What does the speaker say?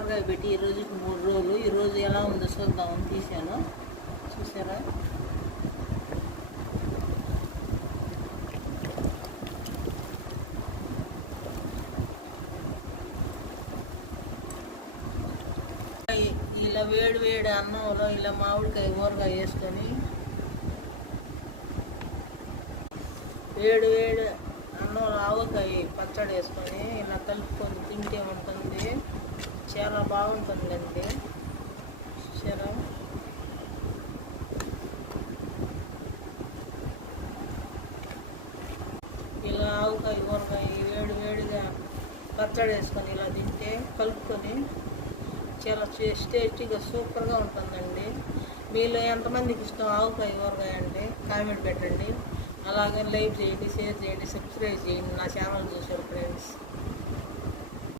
ఊరగాయ పెట్టి ఈ రోజుకి 3 రోజులు. ఈరోజు ఎలా ఉందో చూద్దామని తీసాను. చూసారా? ఇలా వేడి వేడి అన్నంలో ఇలా మామిడికాయ ఊరగాయ వేసుకొని వేడి వేడి అన్నంలో ఆవకాయ పచ్చడి వేసుకొని ఇలా కలుపుకొని తింటే ఉంటుంది. చాలా బాగుంటుందండి. చూసారా? ఇలా ఆవకాయ ఊరగాయ వేడి వేడిగా పచ్చడి వేసుకొని ఇలా తింటే కలుపుకొని చాలా టేస్టీగా సూపర్గా ఉంటుందండి. మీలో ఎంతమందికి ఇష్టం ఆవకాయ ఊరగాయ అంటే కామెంట్ పెట్టండి. అలాగే లైక్ చేయండి, షేర్ చేయండి, సబ్స్క్రైబ్ చేయండి నా ఛానల్ చూసారు ఫ్రెండ్స్.